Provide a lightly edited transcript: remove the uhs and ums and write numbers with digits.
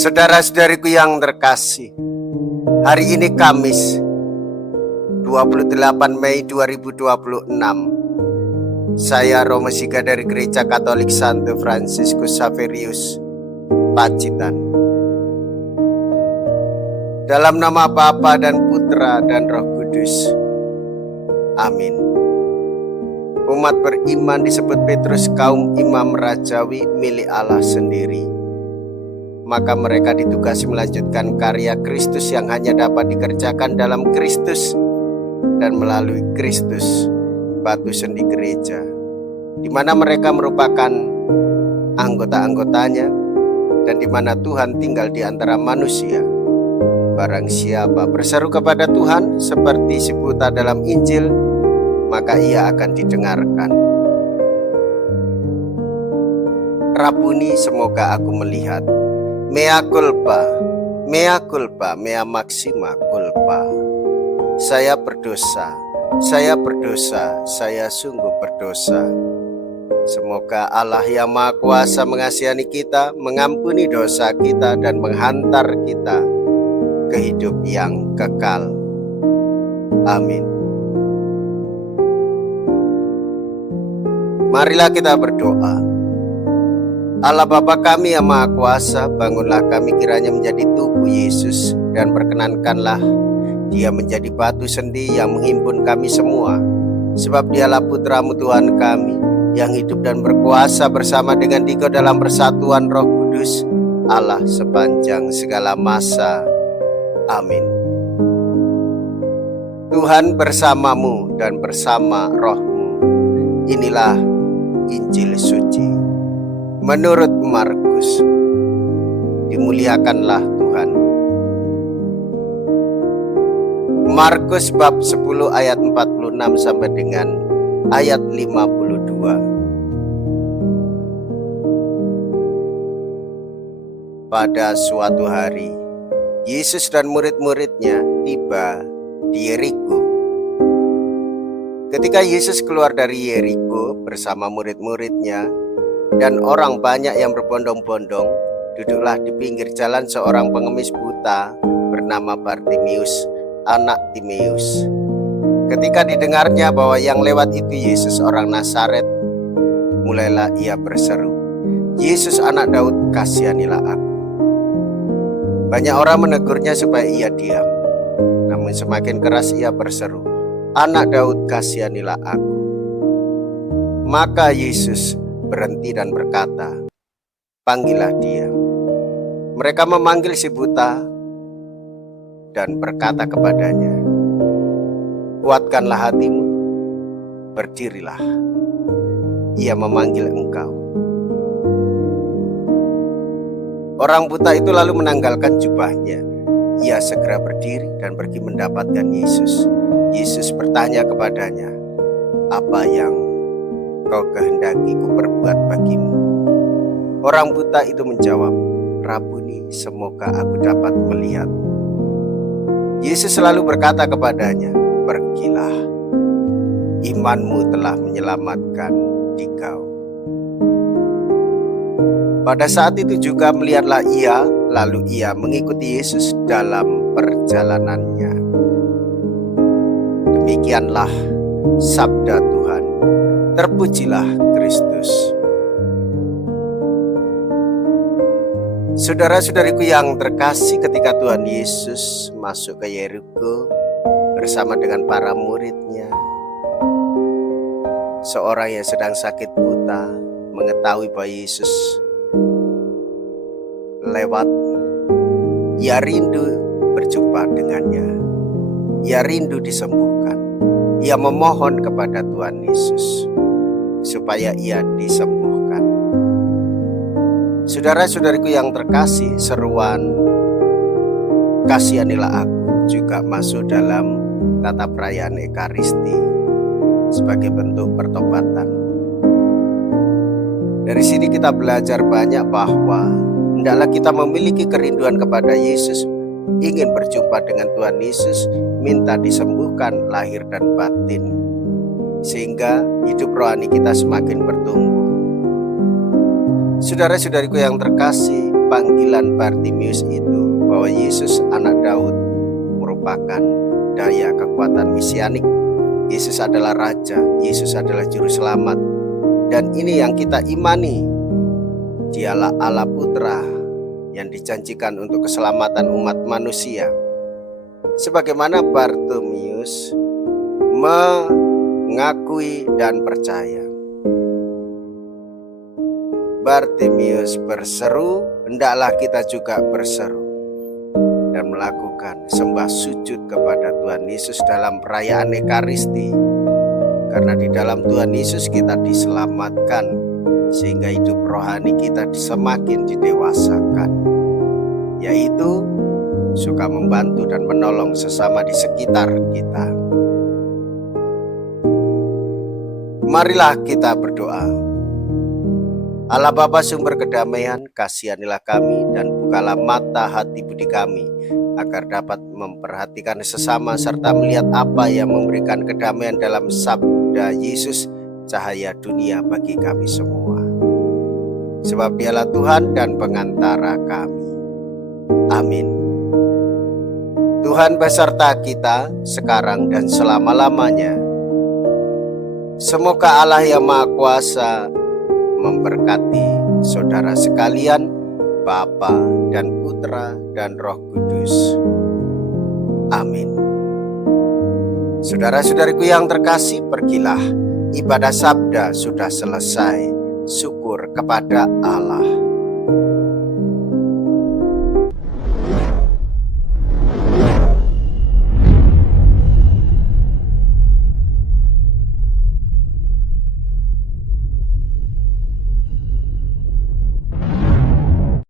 Saudara-saudariku yang terkasih, hari ini Kamis 28 Mei 2026. Saya Romo Siga dari Gereja Katolik Santo Fransiskus Xaverius, Pacitan. Dalam nama Bapa dan Putra dan Roh Kudus. Amin. Umat beriman disebut Petrus kaum imam rajawi milik Allah sendiri. Maka mereka ditugasi melanjutkan karya Kristus yang hanya dapat dikerjakan dalam Kristus dan melalui Kristus, batu sendi gereja, di mana mereka merupakan anggota-anggotanya dan di mana Tuhan tinggal di antara manusia. Barang siapa berseru kepada Tuhan seperti si buta dalam Injil, maka ia akan didengarkan. Rabuni, semoga aku melihat. Mea culpa, mea culpa, mea maxima culpa. Saya berdosa, saya berdosa, saya sungguh berdosa. Semoga Allah yang Maha Kuasa mengasihani kita, mengampuni dosa kita, dan menghantar kita ke hidup yang kekal. Amin. Marilah kita berdoa. Allah Bapa kami yang Maha Kuasa, bangunlah kami kiranya menjadi tubuh Yesus, dan perkenankanlah Dia menjadi batu sendi yang menghimpun kami semua, sebab Dialah Putra-Mu Tuhan kami, yang hidup dan berkuasa bersama dengan Dikau dalam persatuan Roh Kudus, Allah sepanjang segala masa. Amin. Tuhan bersamamu dan bersama rohmu. Inilah Injil suci menurut Markus. Dimuliakanlah Tuhan. Markus bab 10 ayat 46 sampai dengan ayat 52. Pada suatu hari, Yesus dan murid-muridnya tiba di Yeriko. Ketika Yesus keluar dari Yeriko bersama murid-muridnya dan orang banyak yang berbondong-bondong, duduklah di pinggir jalan seorang pengemis buta bernama Bartimius, anak Timeus. Ketika didengarnya bahwa yang lewat itu Yesus orang Nazaret, mulailah ia berseru, "Yesus anak Daud, kasihanilah aku." Banyak orang menegurnya supaya ia diam, namun semakin keras ia berseru, "Anak Daud, kasihanilah aku." Maka Yesus berhenti dan berkata, "Panggillah dia." Mereka memanggil si buta dan berkata kepadanya, "Kuatkanlah hatimu, berdirilah. Ia memanggil engkau." Orang buta itu lalu menanggalkan jubahnya. Ia segera berdiri dan pergi mendapatkan Yesus. Yesus bertanya kepadanya, "Apa yang kau kehendaki ku perbuat bagimu?" Orang buta itu menjawab, "Rabuni, semoga aku dapat melihat." Yesus selalu berkata kepadanya, "Pergilah, imanmu telah menyelamatkan dikau." Pada saat itu juga melihatlah ia, lalu ia mengikuti Yesus dalam perjalanannya. Demikianlah sabda Tuhan. Terpujilah Kristus. Saudara-saudariku yang terkasih, ketika Tuhan Yesus masuk ke Yeriko bersama dengan para muridnya, seorang yang sedang sakit buta mengetahui bahwa Yesus lewat. Ia rindu berjumpa dengannya. Ia rindu disembuhkan. Ia memohon kepada Tuhan Yesus supaya ia disembuhkan. Saudara-saudariku yang terkasih, seruan "Kasihanilah aku" juga masuk dalam tata perayaan Ekaristi sebagai bentuk pertobatan. Dari sini kita belajar banyak bahwa hendaklah kita memiliki kerinduan kepada Yesus, ingin berjumpa dengan Tuhan Yesus, minta disembuhkan lahir dan batin, sehingga hidup rohani kita semakin bertumbuh. Saudara-saudariku yang terkasih, panggilan Bartimius itu bahwa Yesus anak Daud merupakan daya kekuatan mesianik. Yesus adalah Raja, Yesus adalah Juru Selamat. Dan ini yang kita imani. Dialah Allah Putra yang dijanjikan untuk keselamatan umat manusia. Sebagaimana Bartimius mengakui dan percaya. Bartimius berseru, hendaklah kita juga berseru dan melakukan sembah sujud kepada Tuhan Yesus dalam perayaan Ekaristi. Karena di dalam Tuhan Yesus kita diselamatkan, sehingga hidup rohani kita semakin didewasakan, yaitu suka membantu dan menolong sesama di sekitar kita. Marilah kita berdoa. Allah Bapa sumber kedamaian, kasihanilah kami dan bukalah mata hati budi kami, agar dapat memperhatikan sesama serta melihat apa yang memberikan kedamaian dalam sabda Yesus, cahaya dunia bagi kami semua. Sebab Dialah Tuhan dan pengantara kami. Amin. Tuhan beserta kita sekarang dan selama-lamanya. Semoga Allah yang Maha Kuasa memberkati saudara sekalian, Bapa dan Putra dan Roh Kudus. Amin. Saudara-saudariku yang terkasih, pergilah, ibadah sabda sudah selesai. Syukur kepada Allah.